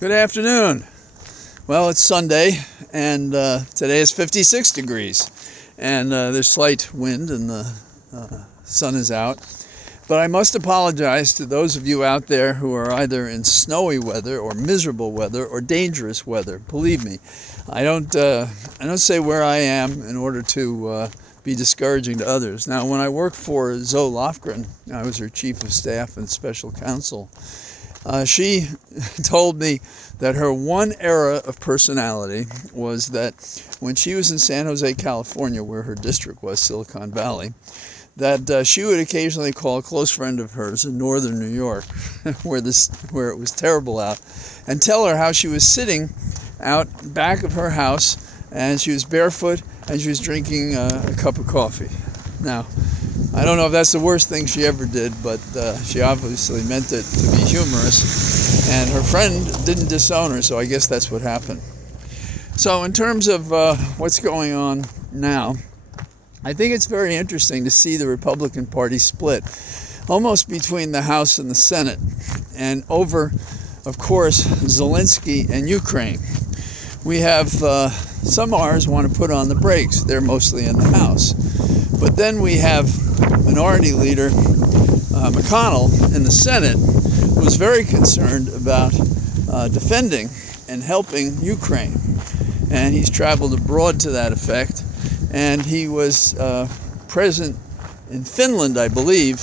Good afternoon. Well, it's Sunday, and today is 56 degrees, and there's slight wind, and the sun is out. But I must apologize to those of you out there who are either in snowy weather, or miserable weather, or dangerous weather. Believe me, I don't say where I am in order to be discouraging to others. Now, when I worked for Zoe Lofgren, I was her chief of staff and special counsel. She told me that her one era of personality was that when she was in San Jose, California, where her district was, Silicon Valley, that she would occasionally call a close friend of hers in northern New York, where it was terrible out, and tell her how she was sitting out back of her house, and she was barefoot, and she was drinking a cup of coffee. Now, I don't know if that's the worst thing she ever did, but she obviously meant it to be humorous, and her friend didn't disown her, so I guess that's what happened. So in terms of what's going on now, I think it's very interesting to see the Republican Party split, almost between the House and the Senate, and over, of course, Zelensky and Ukraine. We have some R's want to put on the brakes. They're mostly in the House. But then we have Minority Leader McConnell in the Senate, who was very concerned about defending and helping Ukraine. And he's traveled abroad to that effect. And he was present in Finland, I believe,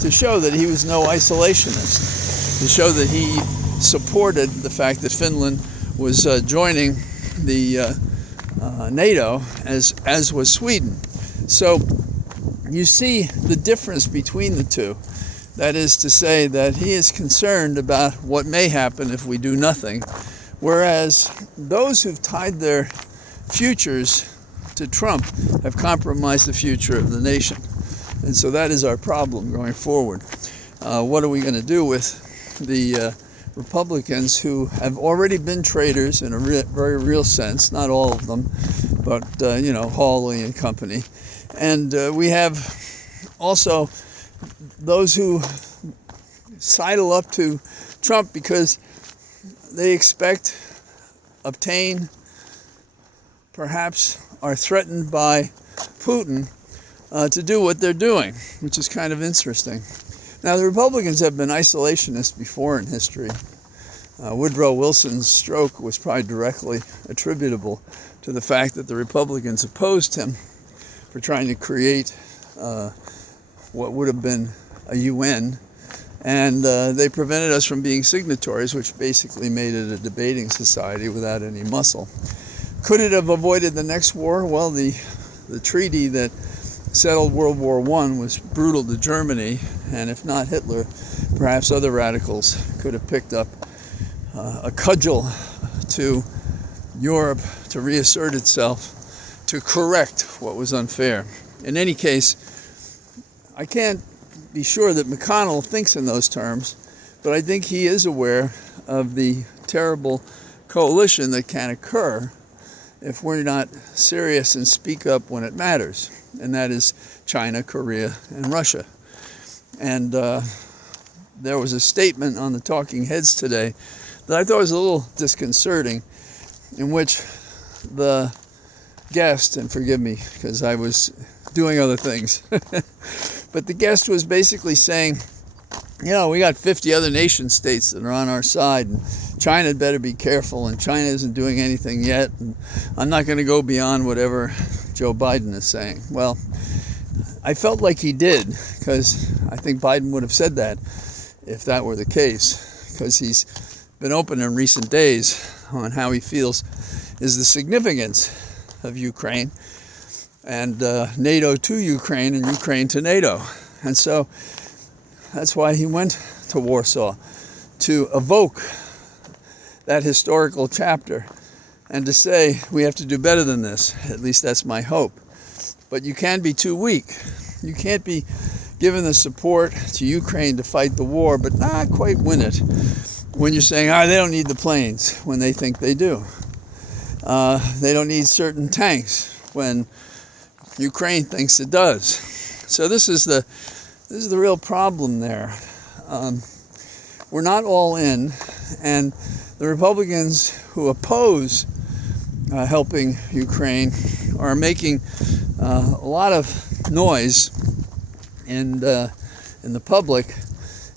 to show that he was no isolationist, to show that he supported the fact that Finland was joining the NATO, as was Sweden. So you see the difference between the two. That is to say that he is concerned about what may happen if we do nothing, whereas those who've tied their futures to Trump have compromised the future of the nation. And so that is our problem going forward. What are we going to do with the Republicans who have already been traitors in a very real sense, not all of them, but Hawley and company. And we have also those who sidle up to Trump because they expect, obtain, perhaps are threatened by Putin to do what they're doing, which is kind of interesting. Now, the Republicans have been isolationists before in history. Woodrow Wilson's stroke was probably directly attributable to the fact that the Republicans opposed him for trying to create what would have been a UN, and they prevented us from being signatories, which basically made it a debating society without any muscle. Could it have avoided the next war? Well, the treaty that settled World War I was brutal to Germany, and if not Hitler, perhaps other radicals could have picked up a cudgel to Europe to reassert itself, to correct what was unfair. In any case, I can't be sure that McConnell thinks in those terms, but I think he is aware of the terrible coalition that can occur if we're not serious and speak up when it matters, and that is China, Korea, and Russia. And there was a statement on the Talking Heads today that I thought was a little disconcerting, in which the guest, and forgive me because I was doing other things, but the guest was basically saying, we got 50 other nation states that are on our side, and China had better be careful, and China isn't doing anything yet, and I'm not going to go beyond whatever Joe Biden is saying. Well, I felt like he did, because I think Biden would have said that if that were the case, because he's been open in recent days on how he feels is the significance of Ukraine, and NATO to Ukraine, and Ukraine to NATO. And so that's why he went to Warsaw, to evoke that historical chapter and to say we have to do better than this. At least that's my hope. But you can't be too weak. You can't be given the support to Ukraine to fight the war, but not quite win it, when you're saying, they don't need the planes, when they think they do. They don't need certain tanks, when Ukraine thinks it does. So this is the real problem there. We're not all in. And the Republicans who oppose helping Ukraine are making a lot of noise in the public,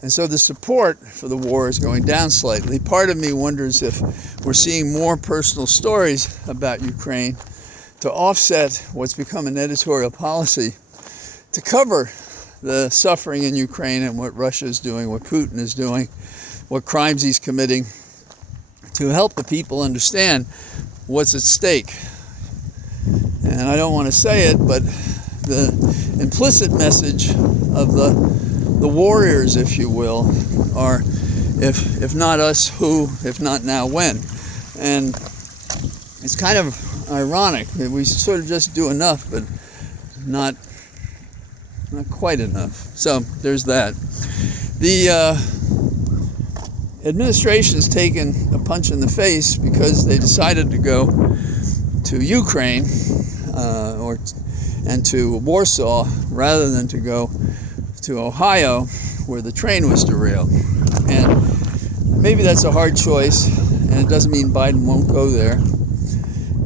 and so the support for the war is going down slightly. Part of me wonders if we're seeing more personal stories about Ukraine to offset what's become an editorial policy to cover the suffering in Ukraine and what Russia is doing, what Putin is doing, what crimes he's committing, to help the people understand what's at stake. And I don't want to say it, but the implicit message of the warriors, if you will, are if not us, who, if not now, when. And it's kind of ironic that we sort of just do enough, but not quite enough. So there's that. The administration's taken a punch in the face because they decided to go to Ukraine and to Warsaw rather than to go to Ohio, where the train was derailed. And maybe that's a hard choice, and it doesn't mean Biden won't go there.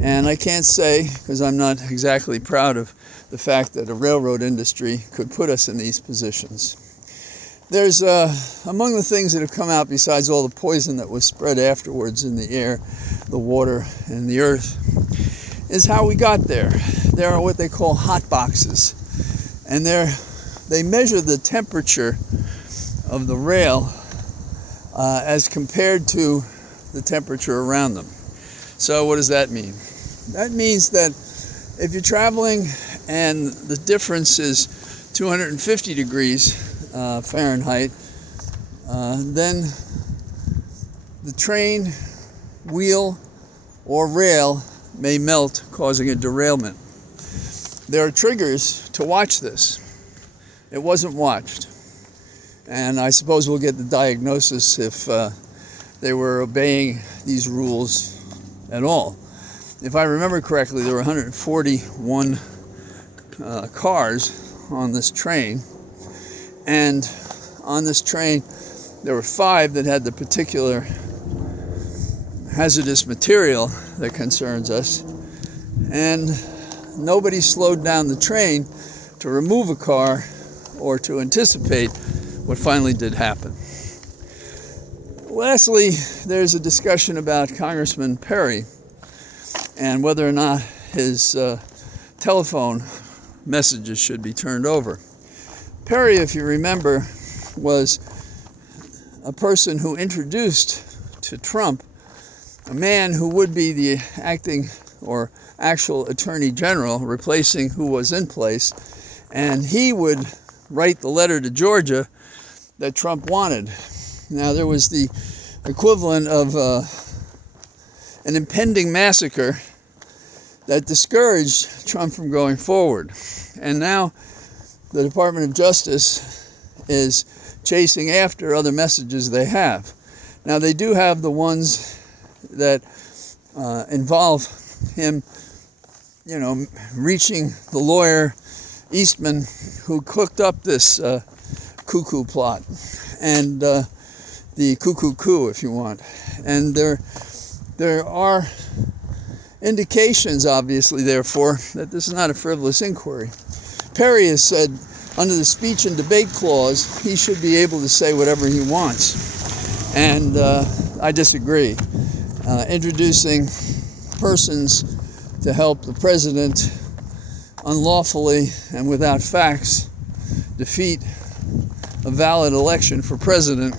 And I can't say, because I'm not exactly proud of the fact that a railroad industry could put us in these positions. There's, among the things that have come out, besides all the poison that was spread afterwards in the air, the water, and the earth, is how we got there. There are what they call hot boxes, and they measure the temperature of the rail as compared to the temperature around them. So what does that mean? That means that if you're traveling and the difference is 250 degrees Fahrenheit, then the train wheel or rail may melt, causing a derailment. There are triggers to watch this. It wasn't watched. And I suppose we'll get the diagnosis if they were obeying these rules at all. If I remember correctly, there were 141 cars on this train. And on this train, there were 5 that had the particular hazardous material that concerns us. And nobody slowed down the train to remove a car or to anticipate what finally did happen. Lastly, there's a discussion about Congressman Perry and whether or not his telephone messages should be turned over. Perry, if you remember, was a person who introduced to Trump a man who would be the acting or actual Attorney General, replacing who was in place, and he would write the letter to Georgia that Trump wanted. Now, there was the equivalent of an impending massacre that discouraged Trump from going forward. And now the Department of Justice is chasing after other messages they have. Now, they do have the ones that involve him, reaching the lawyer Eastman who cooked up this cuckoo plot, and the cuckoo coup, if you want. And there are indications, obviously, therefore, that this is not a frivolous inquiry. Perry has said under the speech and debate clause, he should be able to say whatever he wants. And I disagree. Introducing persons to help the president unlawfully and without facts defeat a valid election for president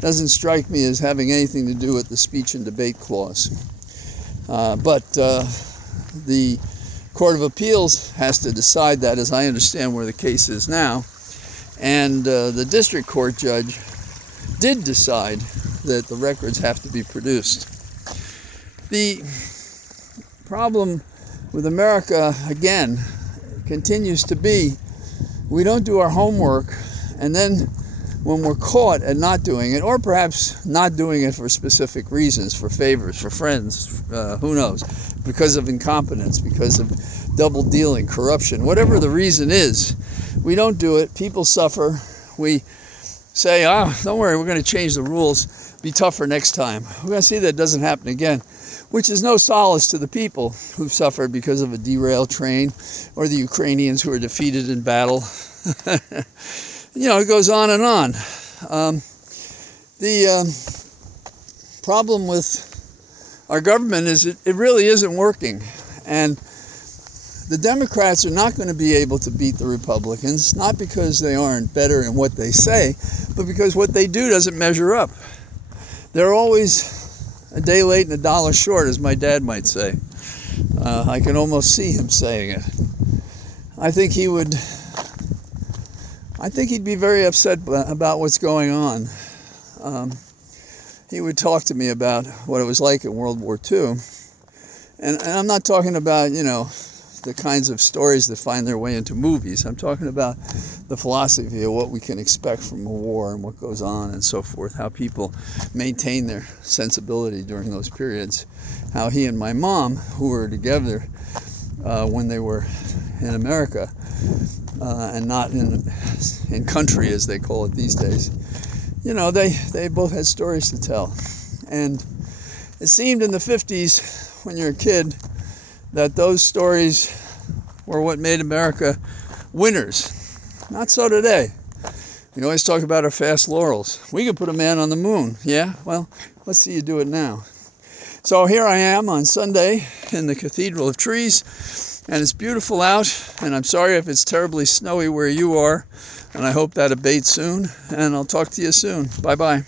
doesn't strike me as having anything to do with the speech and debate clause. But the Court of Appeals has to decide that, as I understand where the case is now. And the district court judge did decide that the records have to be produced. The problem with America, again, continues to be we don't do our homework, and then when we're caught at not doing it, or perhaps not doing it for specific reasons, for favors, for friends, who knows, because of incompetence, because of double dealing, corruption, whatever the reason is, we don't do it. People suffer. We say, don't worry, we're going to change the rules. be tougher next time. We're going to see that it doesn't happen again, which is no solace to the people who've suffered because of a derailed train, or the Ukrainians who are defeated in battle. It goes on and on. The problem with our government is it really isn't working. And the Democrats are not going to be able to beat the Republicans, not because they aren't better in what they say, but because what they do doesn't measure up. They're always a day late and a dollar short, as my dad might say. I can almost see him saying it. I think he'd be very upset about what's going on. He would talk to me about what it was like in World War II. And I'm not talking about, the kinds of stories that find their way into movies. I'm talking about the philosophy of what we can expect from a war and what goes on and so forth, how people maintain their sensibility during those periods, how he and my mom, who were together when they were in America and not in country, as they call it these days, they both had stories to tell. And it seemed in the 50s, when you're a kid, that those stories were what made America winners. Not so today. We always talk about our fast laurels. We could put a man on the moon. Yeah? Well, let's see you do it now. So here I am on Sunday in the Cathedral of Trees, and it's beautiful out, and I'm sorry if it's terribly snowy where you are, and I hope that abates soon, and I'll talk to you soon. Bye-bye.